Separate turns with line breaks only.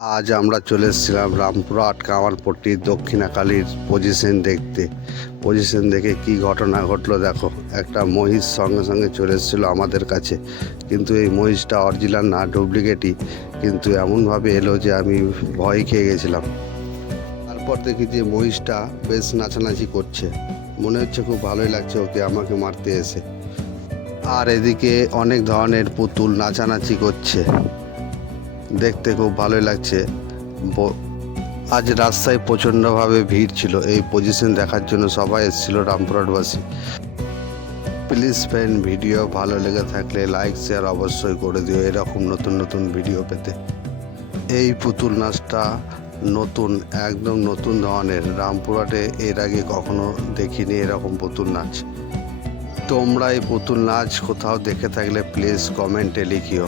আজ আমরা চলে এসেছিলাম রামপুরহাট কামারপট্টির দক্ষিণাকালীর পজিশন দেখতে। পজিশন দেখে কি ঘটনা ঘটলো দেখো, একটা মহিষ সঙ্গে সঙ্গে চলে এসেছিল আমাদের কাছে। কিন্তু এই মহিষটা অরিজিনাল না ডুপ্লিকেটই কিন্তু এমনভাবে এলো যে আমি ভয় খেয়ে গেছিলাম। তারপর দেখি যে মহিষটা বেশ নাচানাচি করছে। মনে হচ্ছে খুব ভালোই লাগছে ওকে আমাকে মারতে এসে। আর এদিকে অনেক ধরনের পুতুল নাচানাচি করছে। দেখতে খুব ভালোই লাগছে। আজ রাস্তায় প্রচণ্ডভাবে ভিড় ছিল। এই পজিশন দেখার জন্য সবাই এসেছিল রামপুরহাটবাসী প্লিজ ফ্রেন্ড ভিডিও ভালো লেগে থাকলে লাইক শেয়ার অবশ্যই করে দিও এরকম নতুন নতুন ভিডিও পেতে। এই পুতুল নাচটা নতুন, একদম নতুন ধরনের। রামপুরহাটে এর আগে কখনো দেখিনি এরকম পুতুল নাচ। তোমরা এই পুতুল নাচ কোথাও দেখে থাকলে প্লিজ কমেন্টে লিখিও।